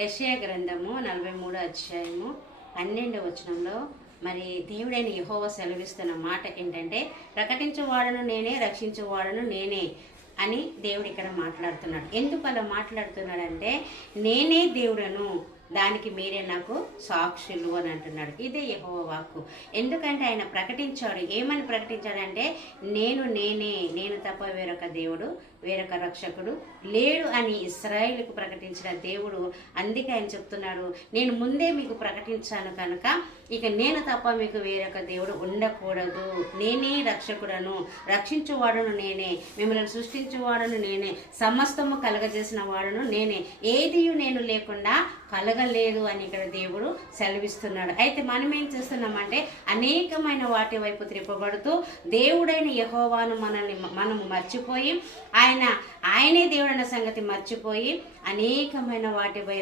యెషయా గ్రంథము 43 అధ్యాయము 12 వచనంలో మరి దేవుడైన యెహోవా సెలవిస్తున్న మాట ఏంటంటే, ప్రకటించువాడను నేనే, రక్షించువాడను నేనే అని దేవుడు ఇక్కడ మాట్లాడుతున్నాడు. ఎందుకు అలా మాట్లాడుతున్నాడంటే, నేనే దేవుడను, దానికి మీరే నాకు సాక్షులు అని అంటున్నాడు. ఇదే యెహోవా వాక్కు. ఎందుకంటే ఆయన ప్రకటించాడు. ఏమని ప్రకటించాడంటే, నేను తప్ప వేరొక దేవుడు, వేరొక రక్షకుడు లేడు అని ఇశ్రాయేలుకు ప్రకటించిన దేవుడు. అందుకే ఆయన చెప్తున్నాడు, నేను ముందే మీకు ప్రకటించాను కనుక ఇక నేను తప్ప మీకు వేరొక దేవుడు ఉండకూడదు. నేనే రక్షకుడను, రక్షించువాడును నేనే, మిమ్మల్ని సృష్టించువాడును నేనే, సమస్తము కలగజేసిన వాడును నేనే, ఏది నేను లేకుండా కలగలేదు అని ఇక్కడ దేవుడు సెలవిస్తున్నాడు. అయితే మనం ఏం చేస్తున్నామంటే, అనేకమైన వాటి వైపు త్రిప్పబడుతూ దేవుడైన యెహోవాను మనము మర్చిపోయి, ఆయనే దేవుడైన సంగతి మర్చిపోయి అనేకమైన వాటి